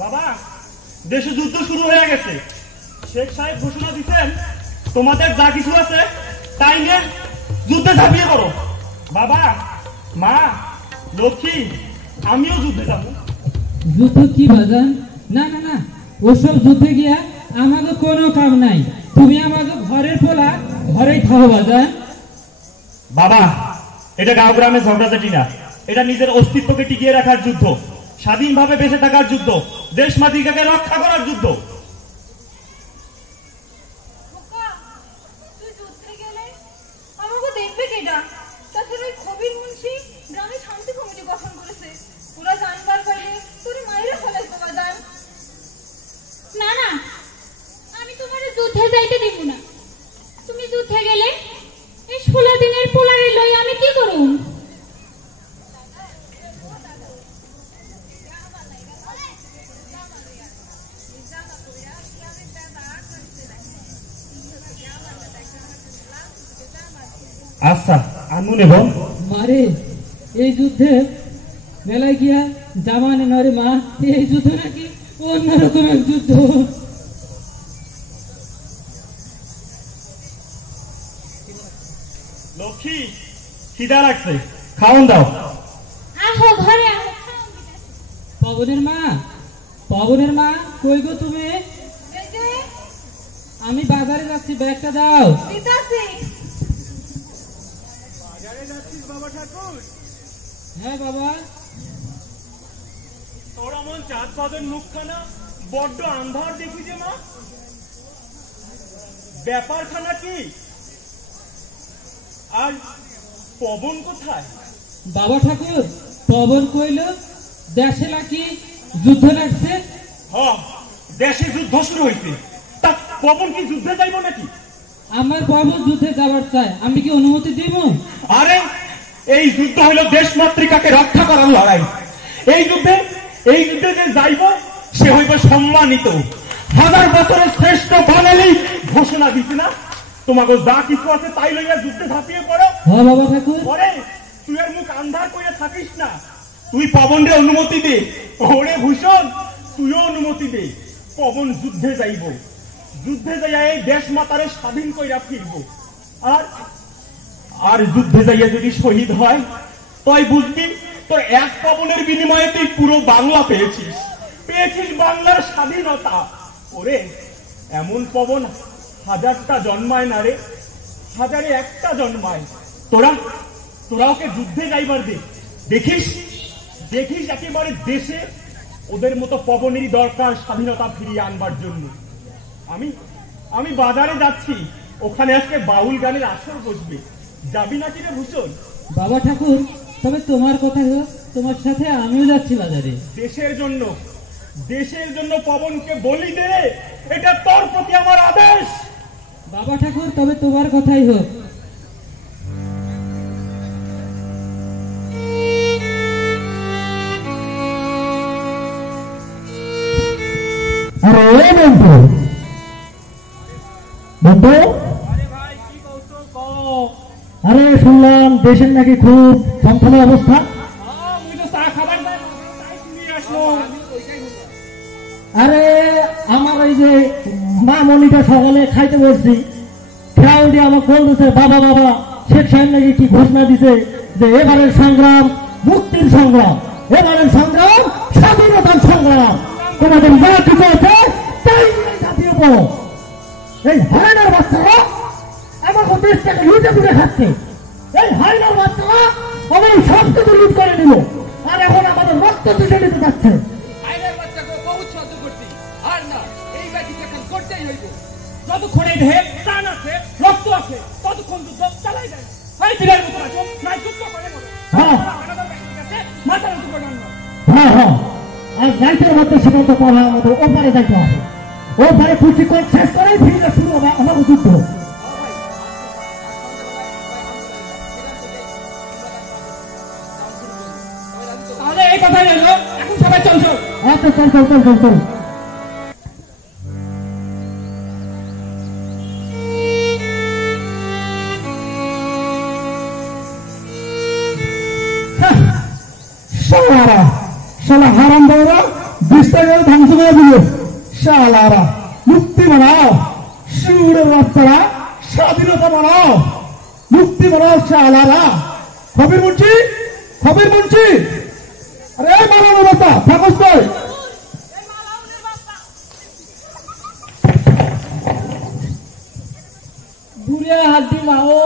বাবা, দেশে যুদ্ধ শুরু হয়ে গেছে। শেখ সাহেব ঘোষণা দিচ্ছেন তোমাদের যা কিছু আছে তাই নিয়ে যুদ্ধে ঝাঁপিয়ে পড়ো। বাবা, মা, লক্ষ্মী, আমিও যুদ্ধে যাব। যুদ্ধ কি বাজান? না না না, ওসব যুদ্ধে গিয়া আমাদের কোনো কাম নাই। তুমি আমাদের ঘরের পোলা, ঘরেই থাকো বাজান। বাবা, এটা গাঁও গ্রামে ঝগড়াঝাটি না, এটা নিজের অস্তিত্বকে টিকিয়ে রাখার যুদ্ধ, স্বাধীনভাবে বেঁচে থাকার যুদ্ধ, দেশ মাতৃকাকে রক্ষা করার যুদ্ধ। না না, আমি তোমার যুদ্ধে যাইতে দিব না। তুমি যুদ্ধে গেলে এই 16 দিনের পোলারে লই আমি কি করুম? আচ্ছা, আমি নেব। মারে, এই যুদ্ধে মেলায় গিয়া জামানে নরে মা, এই যুদ্ধ নাকি অন্যরকম এক যুদ্ধ। লক্ষ্মী, খিদা লাগছে, খাওন দাও। আহো ঘরে আহো। পবনের মা, পবনের মা, কই গো তুমি? আমি বাজারে যাচ্ছি, ব্যাগটা দাও। বাজারে যাচ্ছিস বাবা ঠাকুর? হ্যাঁ বাবা। তোর এমন চাঁদ পাদের মুখখানা বড্ড আন্ধার দেখি যে মা, ব্যাপারখানা কি? আর পবন কোথায়? বাবা ঠাকুর, পবন কইল দেশে নাকি যুদ্ধ লাগছে। হ্যাঁ, দেশে যুদ্ধ শুরু হয়েছে। তা পবন কি যুদ্ধে যাইব নাকি? আমার পবন যুদ্ধে যাবার চায়, আমি কি অনুমতি দিব? আরে, এই যুদ্ধ হলো দেশ মাতৃকাকে রক্ষা করার লড়াই। এই যুদ্ধে যে যাইব সে হইবে সম্মানিত। 1000 বছরের শ্রেষ্ঠ বাঙালি ঘোষণা দিছে না, তোমাকে যা কিছু আছে তাই লইয়া যুদ্ধে ঝাঁপিয়ে পড়ো। হ্যাঁ বাবা ঠাকুর। পরে তুই এর মুখ আন্ধার করে থাকিস না, তুই পবনরে অনুমতি দে। ওরে ভূষণ, তুইও অনুমতি দে। পবন যুদ্ধে যাইব, যুদ্ধে যাইয়া এই দেশ মাতারে স্বাধীন কইরা ফিরব। আর যুদ্ধে যাইয়া যদি শহীদ হয়, তুই বুঝবি তোর এক পবনের বিনিময়ে তুই পুরো বাংলা পেয়েছিস, বাংলার স্বাধীনতা। ওরে, এমন পবন 1000টা জন্মায় না রে, 1000-এ একটা জন্মায়। তোরা ওকে যুদ্ধে যাইবার দে, দেখিস একেবারে দেশে ওদের মতো পবনেরই দরকার স্বাধীনতা ফিরিয়ে আনবার জন্য। আমি বাজারে যাচ্ছি, ওখানে আজকে বাউল গানের আসর বসবে, যাবি নাকি রে ভূষণ? বাবা ঠাকুর, তবে তোমার কথা হোক, তোমার সাথে আমিও যাচ্ছি বাজারে। দেশের জন্য পবনকে বলি দে, এটা তোর প্রতি আমার আদেশ। বাবা ঠাকুর, তবে তোমার কথাই হোক। আরে শুনলাম দেশের নাকি খুব থমথমে অবস্থা। আরে আমার এই যে মা মনিটা সকালে খাইতে বসছি, খেয়াল দিয়ে আমার বলতেছে, বাবা বাবা শেখ সাহেব নাকি কি ঘোষণা দিছে যে এবারের সংগ্রাম মুক্তির সংগ্রাম, এবারের সংগ্রাম স্বাধীনতার সংগ্রাম, তোমাদের যা কিছু আছে তাই ঝাঁপিয়ে পড়ো। এই হরেনার বাচ্চারা আমাকে দেশটাকে লুটে পুড়ে খাচ্ছে, এই হরেনার বাচ্চারা আমাদের সব কিছু লুট করে নিল, আর এখন আমাদের রক্ত তুলে নিতে যাচ্ছে। যতক্ষণ এই দেহে প্রাণ আছে, রক্ত আছে, ততক্ষণ যুদ্ধ চালাই যায়। আর যাইতে মধ্যে সীমান্ত পাওয়া আমাদের ওপারে যাইতে হবে, ওপারে প্রশিক্ষণ শেষ করেই ফিরে শুরু হবে আমাদের যুদ্ধ। এই কথাই রইল, এখন সবাই চল চল। আচ্ছা চল চল চল চল চল। শালারা মুক্তি বানাও, শিউরের বাচ্চারা স্বাধীনতা বানাও, মুক্তি বানাও শালারা। খবির মুন্সি, খবির মুন্সি, আরে মালাউনের বাচ্চা থাকস কই? দূরে হাত দিলাও।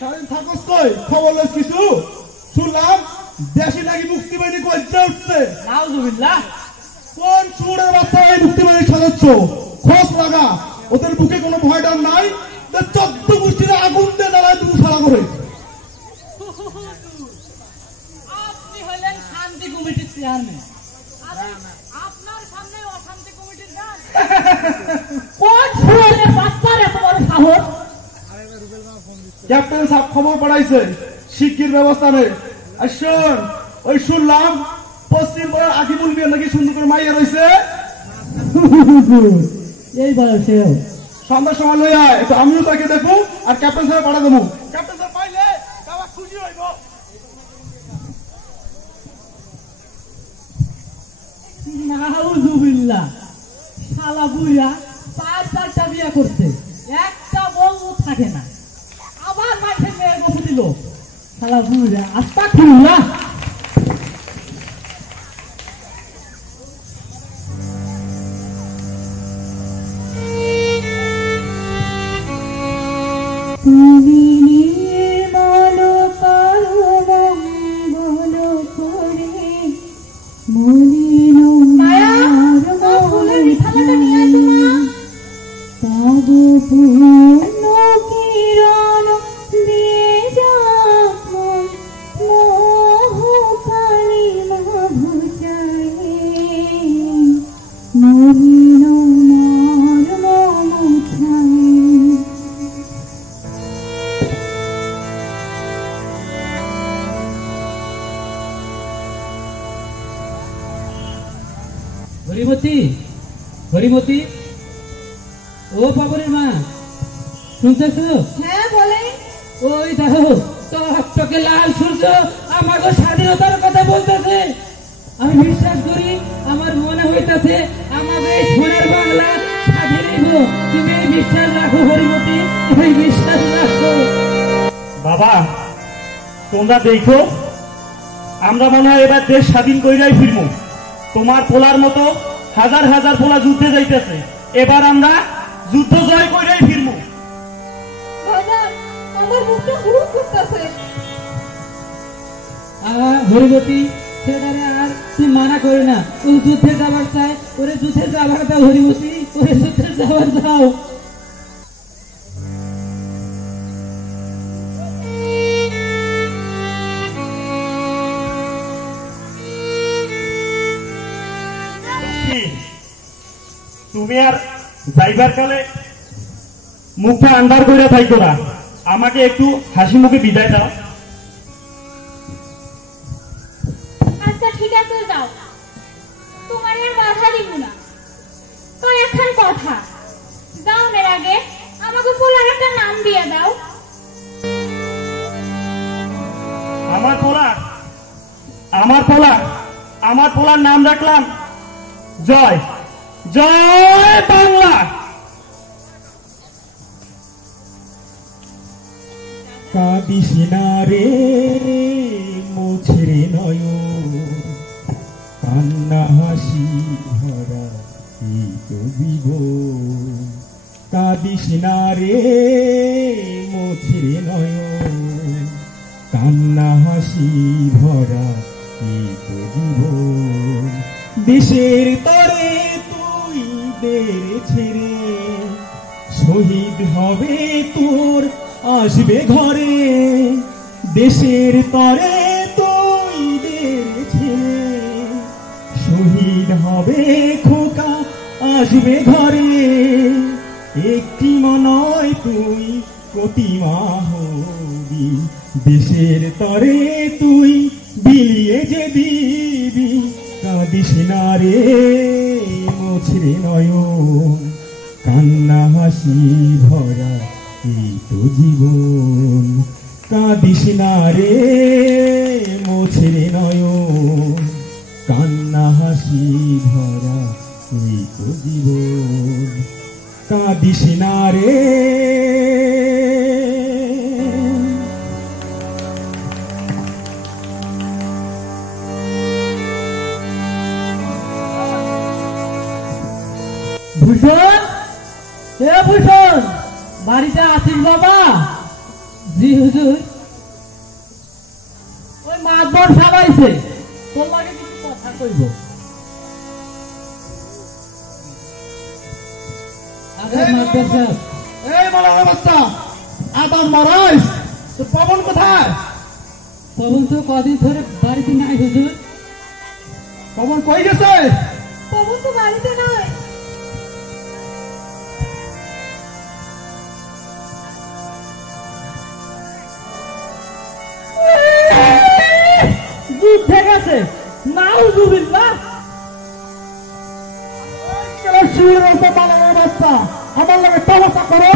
স্বাধীন থাকস কই? খবর লইস কিছু? শুনলাম দেশে নাকি মুক্তি বাহিনী গর্জে উঠছে। নাউজুবিল্লাহ। কোন চুরের বাচ্চা এই মুক্তি বাহিনীর সদস্য? খোঁজ লাগা, ওদের বুকে কোনো ভয় ডর নাই। 14 গোষ্ঠীর আগুন দিয়ে জ্বালায় তুমি সারা করে। আপনি হলেন শান্তি কমিটির চেয়ারম্যান, আপনার সামনে অশান্তি কমিটির গান। কোন চুরের বাচ্চার এত বড় সাহস? ক্যাপ্টেন সাহেব খবর পড়াইছে, শিক্ষির ব্যবস্থা নেই। আর শোন, ওই শুনলাম পশ্চিম বড় আকিবুল বিয়ে নাকি সুন্দর করে মাইয়া রয়েছে। এই বয়সে সন্ধ্যার সময় লই আয়, একটু আমিও তাকে দেখবো আর ক্যাপ্টেন সাহেব পাঠা দেবো। ক্যাপ্টেন সাহেব পাইলে বাবা খুশি হইব। নাউজুবিল্লাহ। শালা বুইরা 5-4টা বিয়ে করছে, একটা বউ থাকে না, আবার মাঠে মেয়ের বসে দিল। শালা বুইরা আস্তাগফিরুল্লাহ। তুমি নির্মল করো মঙ্গল করে, মলিন তব পূর্ণ কিরণ দিয়ে যাক মোহকালী মভুচারে, মলিন মর্ম মুছায়ে। হরিমতি, হরিমতি, ও পাবনের মা, শুনতেছ? হ্যাঁ বলে। ওই দেখো টকটকে লাল সূর্য আমাকে স্বাধীনতার কথা বলতেছে। আমি বিশ্বাস করি, আমার মনে হইতেছে আমাকে এই সোনার বাংলা স্বাধীন হইব। তুমি এই বিশ্বাস রাখো হরিমতি, এই বিশ্বাস রাখো। বাবা তোমরা দেখো, আমরা মনে হয় এবার দেশ স্বাধীন কইরাই ফিরবো। তোমার পোলার মতো হাজার হাজার পোলা যুদ্ধে যাইতেছে, এবার আমরা যুদ্ধ জয় কইরাই ফিরবো। বাজার আমার মুখটা হুড় করতেছে। হরিমতি, সেটারে আর তুই মানা করে না। ও যুদ্ধে যাবার চায়, ওরে যুদ্ধে যাবার দাও হরিমতি, ওরে যুদ্ধে যাবার দাও। তুমি আর যাইবার কালে মুখটা আন্দার করে থাইকো না, আমাকে একটু হাসি মুখে বিদায় দাও। আচ্ছা ঠিক আছে যাও, তোমার এর বাধা দিব না। তো এখন কথা, যাও এর আগে আমাকে পোলার একটা নাম দিয়ে দাও। আমার পোলা, আমার পোলা, আমার পোলার নাম রাখলাম জয়, জয় বাংলা। কাঁদিস না রে মুছরে নয়ন, কান্না হাসি ভরা এই তো জীবন। কাঁদিস না রে মুছরে নয়ন, কান্না হাসি ভরা এই তো জীবন। দেশের তরে তুই দের ছেড়ে শহীদ হবে তোর আসবে ঘরে। দেশের তরে তুই দের ছেড়ে শহীদ হবে খোকা আসবে ঘরে। একটি মনয় তুই প্রতিমা হবি, দেশের তরে তুই বিলিয়ে যে দিবি। কাঁদিস না রে মুছরে নয়ন, কান্না হাসি ভরা এই তো জীবন। কাঁদিস না রে মুছরে নয়ন, হাসি ভরা এই তো জীবন, কাঁদিস না রে। ভূষণ, এ ভূষণ, বাড়িতে আছিস বাবা? জি হুজুর। ওই মাতবর সবাইছে, তোর লাগে কিছু কথা কইব। এই মারার বাচ্চা, আদান মারাইস, তো পবন কোথায়? পবন তো কদিন ধরে বাড়িতে নাই হুজুর। পবন কই গেছে? পবন তো বাড়িতে নয়। যুদ্ধে গেছে, নাও জুবিল্লাহ। বাচ্চা আমার লাগে তমাশা করো।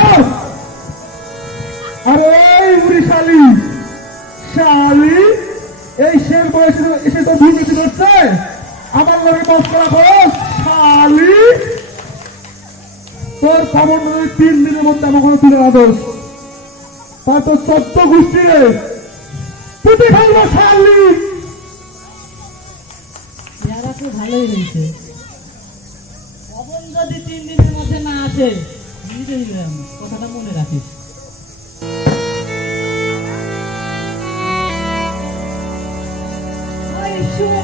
আরে বুড়ি শালি, শালি এই শের বয়সে এসে তো দুর্নীতি করছে, আমার লাগে মস্করা করো শালি। তোর খবর নয় 3 দিনের মধ্যে আমার কোনো তুলে না দোষ, তার তো 14 গোষ্ঠী রে পুঁতে ফেলবো শালি। এরা তো ভালোই হয়েছে, পবন যদি 3 দিনের মধ্যে না আসে, নিজে দিলাম, কথাটা মনে রাখিস। ঈশ্বর,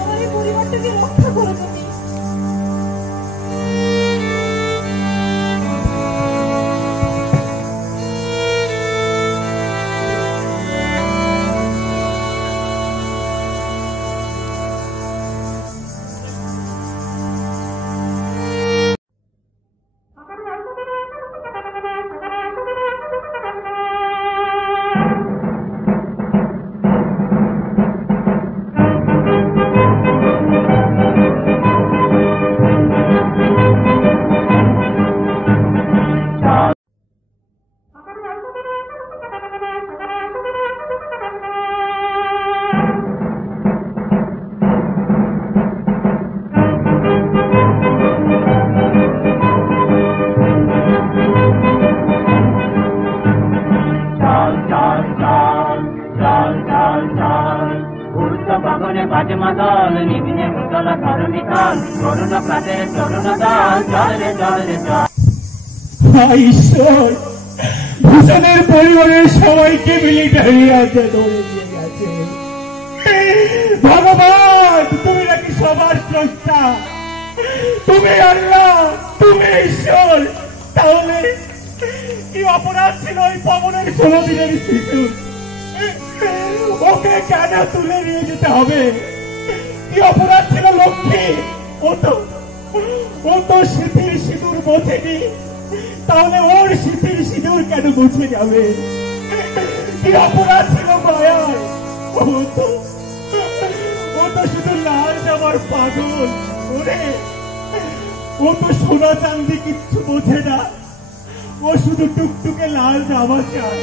আমার এই পরিবারটাকে রক্ষা করো তুমি। ঈশ্বর, ভূষণের পরিবারের সবাইকে মিলিটারি হাতে ধরে নিয়ে গেছে। ভগবান, তুমি নাকি সবার স্রষ্টা, তুমি আল্লাহ, তুমি ঈশ্বর। তাহলে কি অপরাধ ছিল ওই পবনের 16 দিনের শিশু? ওকে কেন তুলে নিয়ে যেতে হবে? কি অপরাধ ছিল লক্ষ্মী? ও তো স্মৃতির সিঁদুর বোঝেনি, তাহলে ওর স্মৃতির সিঁদুর কেন মুছে যাবে? কি অপরাধ ছিল মায়ায়? ও তো শুধু লাল জামার পাগল। ও তো সোনা চাঁদি কিচ্ছু বোঝে না, ও শুধু টুকটুকে লাল জামা চায়।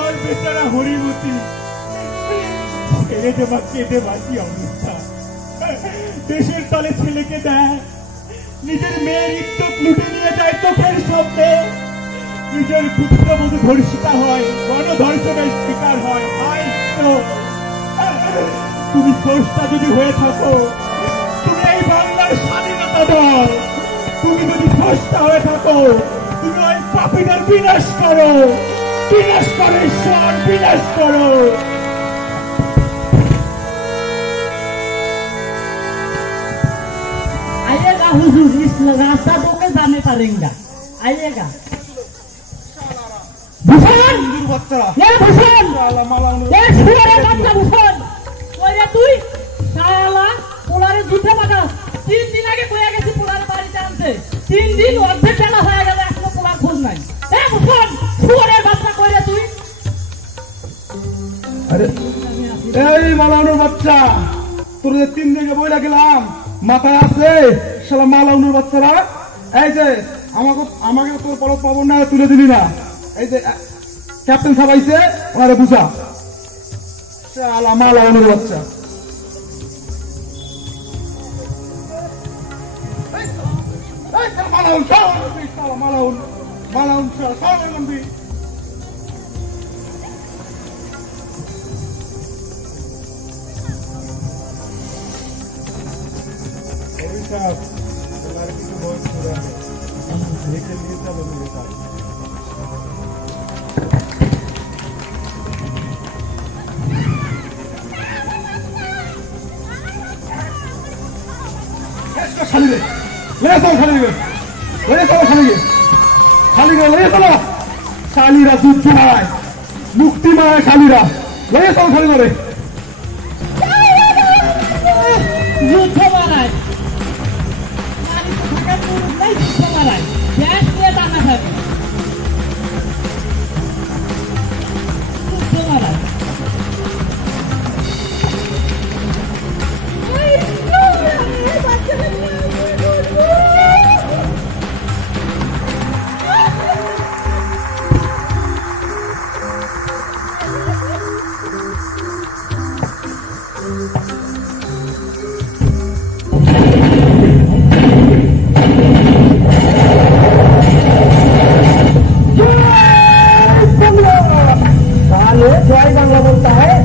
আর বেচারা হরিমতি ছেড়ে দেবা কেটে বাঁচি অবস্থা। দেশের তলে ছেলেকে দেয়, নিজের মেয়ের ইজ্জত লুটে নিয়ে যায় চোখের সামনে, নিজের পুত্রবধূ ধর্ষিতা হয়, গণধর্ষণের শিকার হয়। তুমি স্রষ্টা যদি হয়ে থাকো, তুমি এই বাংলার স্বাধীনতা দাও। তুমি যদি স্রষ্টা হয়ে থাকো, তুমি ওই পাপীদের বিনাশ করো, বিনাশ করো ঈশ্বর, বিনাশ করো। आइएगा हुजूर, इस रास्ता तो मैं जाने पारेंगे। आइएगा भूषण, ये भूषण, ये सुअरे बच्चा भूषण, ওরে তুই শালা পোলারে যুদ্ধে পাঠাস। 3 দিন আগে কইয়া গেছি পোলারে বাড়িতে আনতে, 3 দিন অর্ধেক বেলা হয়ে গেল, এখনো পোলার খোঁজ নাই। এ ভূষণ, সুअरे বাচ্চা কইরে তুই। আরে এই মালাউনের বাচ্চা, তোর যে 3 দিন বইলা গেলাম, মাথায় আছে শালা মালাউনের বাচ্চারা? এই যে আমাকে তোর পরত পাবন না তুলে দিলি না, এই যে ক্যাপ্টেন সাহেব আইছে, ওনারে বুঝা। মালাউনের বাচ্চা। মালাউন শালীরা যুদ্ধ হয়, মুক্তি মায় শালীরা লয়ে চল শালী করে যুদ্ধ মারায় যুদ্ধ মারায় গ্যাস দিয়ে টানা থাকে যুদ্ধ মারায় जय बांग्ला बोलता है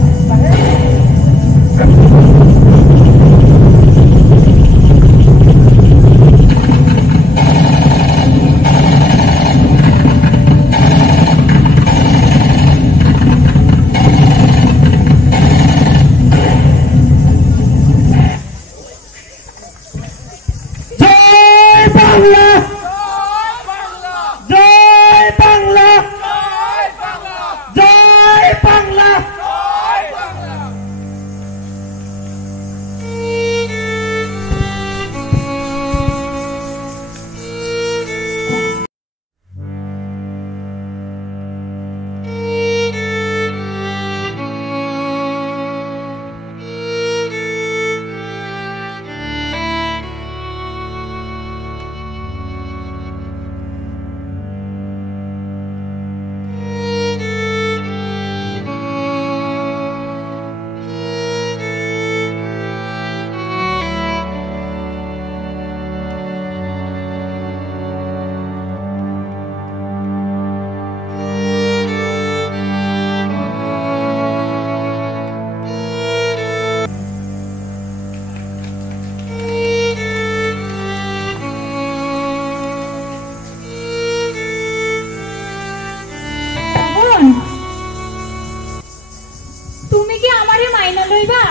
তুমি কি আমারে মাইনা লইবা?